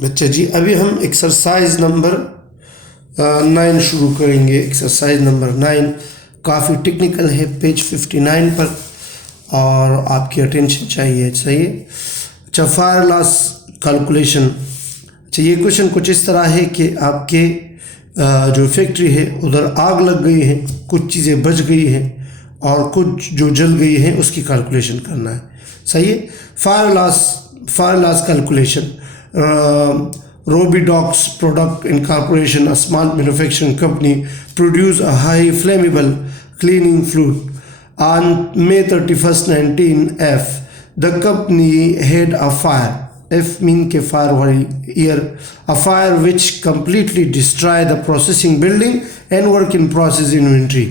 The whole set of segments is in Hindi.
बच्चा जी, अभी हम एक्सरसाइज नंबर 9 शुरू करेंगे। एक्सरसाइज नंबर 9 काफ़ी टेक्निकल है, पेज 59 पर, और आपकी अटेंशन चाहिए। सही है। अच्छा, फायर लॉस कैलकुलेशन। अच्छा, ये क्वेश्चन कुछ इस तरह है कि आपके जो फैक्ट्री है उधर आग लग गई है, कुछ चीज़ें बच गई हैं और कुछ जो जल गई है उसकी कैलकुलेशन करना है। सही है। Fire loss calculation. Robidoux Product Incorporation, a small manufacturing company, produced a high flammable cleaning fluid. On May 31st, 19F, the company had a fire. F mean के fire वाली year. A fire which completely destroyed the processing building and work in process inventory.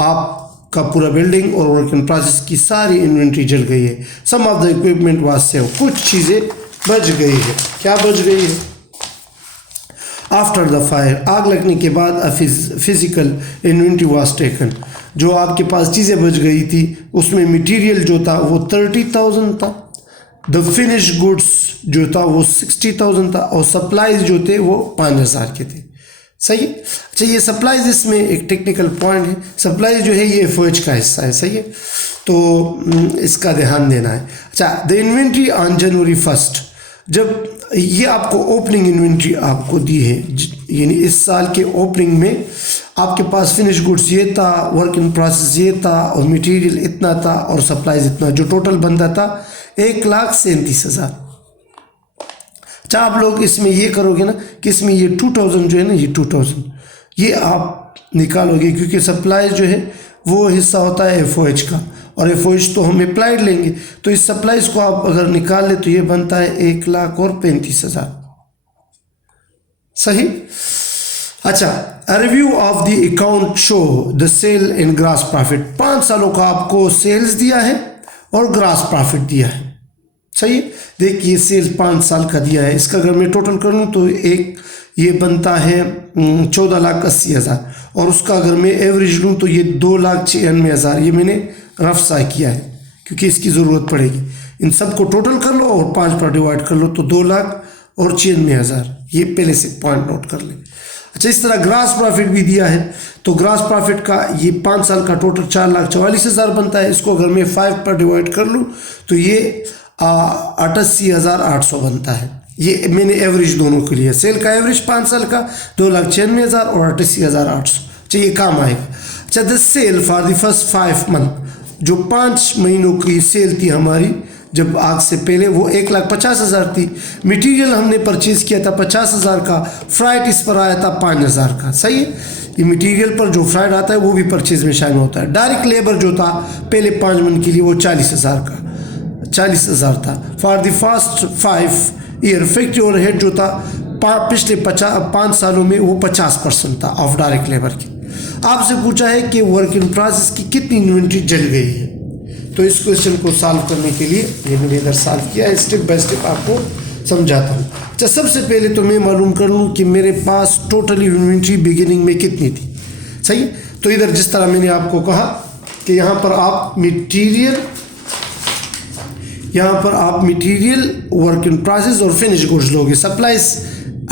आपका पूरा बिल्डिंग और वर्क इन प्रोसेस की सारी इन्वेंट्री जल गई है। Some of the equipment was saved. कुछ चीज़ें बच गई है। क्या बच गई है? आफ्टर द फायर, आग लगने के बाद फिजिकल इन्वेंट्री वाज टेकन। जो आपके पास चीज़ें बच गई थी उसमें मटेरियल जो था वो 30,000 था, द फिनिश गुड्स जो था वो 60,000 था, और सप्लाईज जो थे वो 5,000 के थे। सही है। अच्छा, ये सप्लाईज, इसमें एक टेक्निकल पॉइंट है। सप्लाईज जो है ये FOH का हिस्सा है। सही है, तो इसका ध्यान देना है। अच्छा, द इन्वेंट्री ऑन जनवरी 1, जब ये आपको ओपनिंग इन्वेंट्री आपको दी है, यानी इस साल के ओपनिंग में आपके पास फिनिश गुड्स ये था, वर्क इन प्रोसेस ये था, और मटेरियल इतना था, और सप्लाईज इतना, जो टोटल बनता था 1,37,000। अच्छा, आप लोग इसमें ये करोगे ना कि इसमें ये 2,000 जो है ना, ये 2,000 ये आप निकालोगे, क्योंकि सप्लाई जो है वो हिस्सा होता है FOH का, और FOH तो हम अप्लाइड लेंगे, तो इस सप्लाईज को आप अगर निकाल ले तो ये बनता है 1,35,000। सही। अच्छा, review of the account show the sale and gross profit. 5 सालों का आपको सेल्स दिया है और ग्रॉस प्रॉफिट दिया है। सही। देखिए, सेल्स 5 साल का दिया है, इसका अगर मैं टोटल कर लूँ तो ये बनता है 14,80,000, और उसका अगर मैं एवरेज लूँ तो ये 2,96,000। ये मैंने रफ सा किया है क्योंकि इसकी ज़रूरत पड़ेगी। इन सब को टोटल कर लो और 5 पर डिवाइड कर लो तो 2,96,000। ये पहले से पॉइंट नोट कर ले। अच्छा, इस तरह ग्रास प्रॉफिट भी दिया है, तो ग्रास प्रॉफिट का ये 5 साल का टोटल 4,44,000 बनता है। इसको अगर मैं 5 पर डिवाइड कर लूँ तो ये 88,800 बनता है। ये मैंने एवरेज दोनों के लिए, सेल का एवरेज 5 साल का 2,96,000 और 88,800। अच्छा, ये काम आएगा। अच्छा, the sale for the first 5 month, जो 5 महीनों की सेल थी हमारी जब आग से पहले, वो 1,50,000 थी। मटेरियल हमने परचेज किया था 50,000 का, फ्राइट इस पर आया था 5,000 का। सही है। ये मटेरियल पर जो फ्राइट आता है वो भी परचेज में शामिल होता है। डायरेक्ट लेबर जो था पहले 5 मंथ के लिए वो 40,000 था। For the first 5 year factory overhead जो था पिछले 5 सालों में वो 50% था ऑफ डायरेक्ट लेबर की। आपसे पूछा है कि वर्क इन प्रोसेस की कितनी इन्वेंट्री जल गई है, तो इस क्वेश्चन को सॉल्व करने के लिए ये मैंने इधर सॉल्व किया है, स्टेप बाय स्टेप आपको समझाता हूँ। अच्छा, सबसे पहले तो मैं मालूम कर लूँ कि मेरे पास टोटल इन्वेंट्री बिगिनिंग में कितनी थी। सही। तो इधर जिस तरह मैंने आपको कहा कि यहाँ पर आप मटेरियल, वर्क इन प्रोसेस और फिनिश गुड्स लोगे, सप्लाईज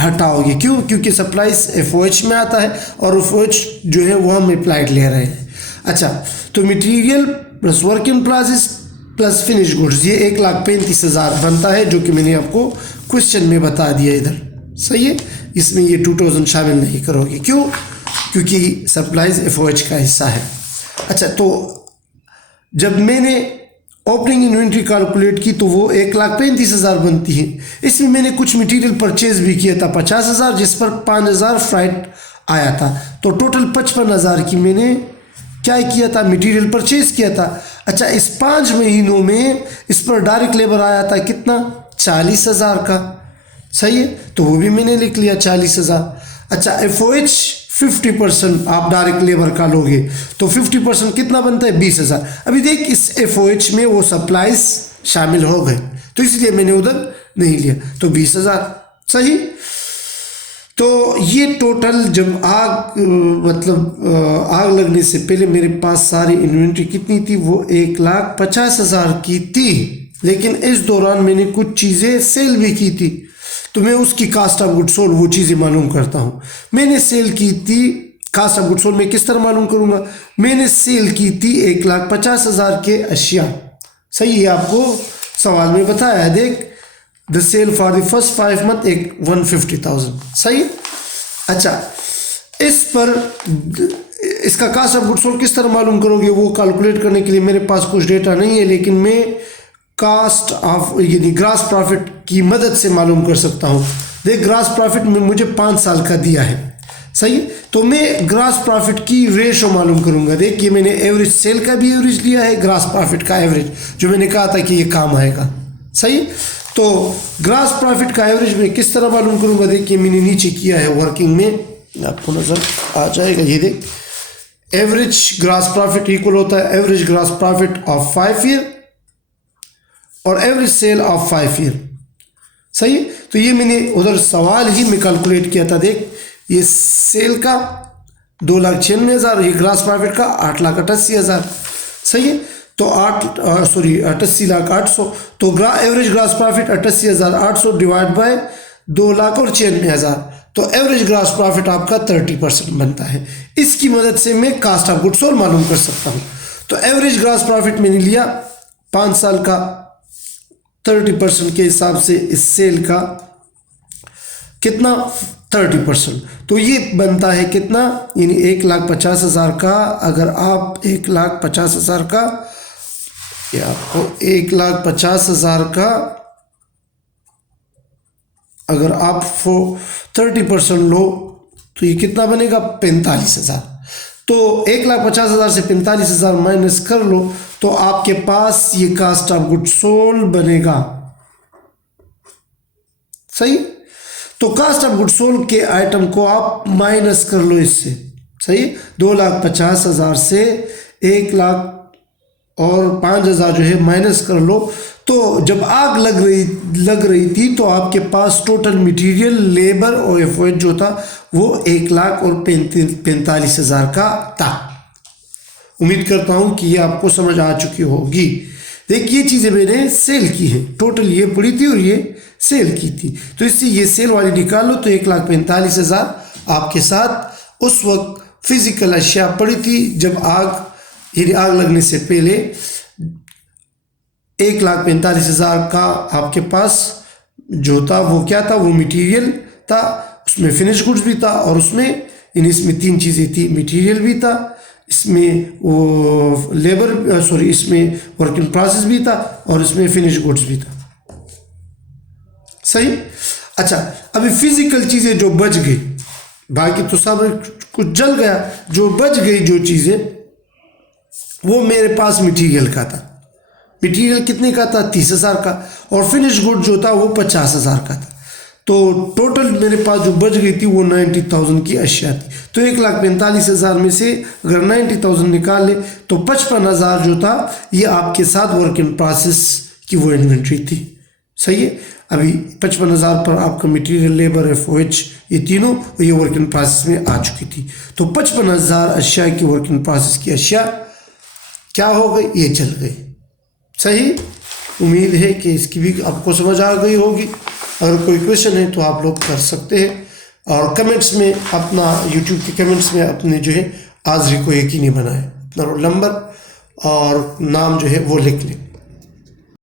हटाओगे। क्यों? क्योंकि सप्लाईज FOH में आता है और FOH जो है वो हम अप्लाइड ले रहे हैं। अच्छा, तो material plus work in process plus finish goods, ये 1,35,000 बनता है, जो कि मैंने आपको क्वेश्चन में बता दिया इधर। सही है। इसमें ये 2,000 शामिल नहीं करोगे। क्यों? क्योंकि सप्लाईज FOH का हिस्सा है। अच्छा, तो जब मैंने ओपनिंग इन्वेंट्री कैलकुलेट की तो वो 1,35,000 बनती है। इसमें मैंने कुछ मटेरियल परचेज भी किया था 50,000, जिस पर 5,000 फ्राइट आया था, तो टोटल 55,000 की मैंने क्या किया था, मटेरियल परचेज किया था। अच्छा, इस 5 महीनों में इस पर डायरेक्ट लेबर आया था कितना, 40,000 का। सही है, तो वो भी मैंने लिख लिया 40,000। अच्छा, FOH 50% आप डायरेक्ट लेबर का लोगे तो 50% कितना बनता है, 20,000। अभी देख, इस FOH में वो सप्लाईज शामिल हो गए, तो इसलिए मैंने उधर नहीं लिया, तो 20,000। सही। तो ये टोटल जब आग लगने से पहले मेरे पास सारी इन्वेंट्री कितनी थी, वो 1,50,000 की थी। लेकिन इस दौरान मैंने कुछ चीज़ें सेल भी की थी। तो मैं उसकी कास्ट ऑफ गुड सोल्ड वो चीज़ें मालूम करता हूँ। मैंने सेल की थी, कास्ट ऑफ गुड सोल्ड मैं किस तरह मालूम करूँगा, मैंने सेल की थी 1,50,000 के अशिया। सही है, आपको सवाल में बताया है, देख the sale for the first 5 month 150,000। सही। अच्छा, इस पर इसका कास्ट ऑफ गुड सोल्ड किस तरह मालूम करोगे, वो कैलकुलेट करने के लिए मेरे पास कुछ डेटा नहीं है, लेकिन मैं कास्ट ऑफ यानी ग्रास प्रॉफिट की मदद से मालूम कर सकता हूँ। देख, ग्रास प्रॉफिट में मुझे 5 साल का दिया है। सही। तो मैं ग्रास प्रॉफिट की रेशो मालूम करूँगा। देख, ये मैंने एवरेज सेल का भी एवरेज लिया है, ग्रास प्रॉफिट का एवरेज, जो मैंने कहा था कि ये काम आएगा। सही। तो ग्रास प्रॉफिट का एवरेज मैं किस तरह मालूम करूँगा, देखिए मैंने नीचे किया है वर्किंग में, आपको नज़र आ जाएगा। ये देख, एवरेज ग्रास प्रॉफिट इक्वल होता है average grass profit of 5 year और एवरेज सेल ऑफ 5 ईयर। सही। तो ये मैंने उधर सवाल ही में कैलकुलेट किया था। देख, ये सेल का 2,96,000, ये ग्रास प्रॉफिट का 8,88,000। सही है। तो 88,800,000। तो average grass profit 88,800 divide by 2,96,000, तो एवरेज ग्रास प्रॉफिट आपका 30% बनता है। इसकी मदद से मैं कास्ट ऑफ गुड सोल्ड मालूम कर सकता हूँ। तो एवरेज ग्रास प्रॉफिट मैंने लिया 5 साल का, 30% के हिसाब से इस सेल का कितना 30%, तो ये बनता है कितना, यानी 1,50,000 का। अगर आप 1,50,000 का, या आपको 1,50,000 का अगर आप 30% लो तो ये कितना बनेगा 45,000। तो 1,50,000 से 45,000 माइनस कर लो तो आपके पास ये कास्ट ऑफ गुड सोल्ड बनेगा। सही। तो कास्ट ऑफ गुड सोल्ड के आइटम को आप माइनस कर लो इससे। सही। 2,50,000 से 1,00,000 और 5,000 जो है माइनस कर लो, तो जब आग लग रही थी तो आपके पास टोटल मटेरियल, लेबर और एफओएच जो था वो 1,45,000 का था। उम्मीद करता हूँ कि ये आपको समझ आ चुकी होगी। देखिए, ये चीज़ें मैंने सेल की है, टोटल ये पड़ी थी और ये सेल की थी, तो इससे ये सेल वाली निकाल लो। तो 1,45,000 आपके साथ उस वक्त फिजिकल अशिया पड़ी थी जब आग लगने से पहले। 1,45,000 का आपके पास जो था वो क्या था, वो मटेरियल था, उसमें फिनिश गुड्स भी था और उसमें इसमें 3 चीज़ें थी, मटेरियल भी था, इसमें वो इसमें वर्क इन प्रोसेस भी था और इसमें फिनिश गुड्स भी था। सही। अच्छा, अभी फिजिकल चीज़ें जो बच गई, बाकी तो सब कुछ जल गया, जो बच गई जो चीज़ें वो मेरे पास मटेरियल का था। मटेरियल कितने का था 30,000 का, और फिनिश गुड जो था वो 50,000 का था। तो टोटल मेरे पास जो बच गई थी वो 90,000 की अशिया थी। तो 1,45,000 में से अगर 90,000 निकाल ले तो 55,000 जो था ये आपके साथ वर्क इन प्रोसेस की वो इन्वेंट्री थी। सही है। अभी 55,000 पर आपका मटेरियल, लेबर, एफओएच ये तीनों ये वर्क इन प्रोसेस में आ चुकी थी। तो 55,000 अशिया की वर्क इन प्रोसेस की अशिया क्या हो गई, ये चल गई। सही। उम्मीद है कि इसकी भी आपको समझ आ गई होगी। अगर कोई क्वेश्चन है तो आप लोग कर सकते हैं, और कमेंट्स में अपना यूट्यूब के कमेंट्स में अपने जो है हाजिरी को यकीनी बनाएं, अपना रोल नंबर और नाम जो है वो लिख लें।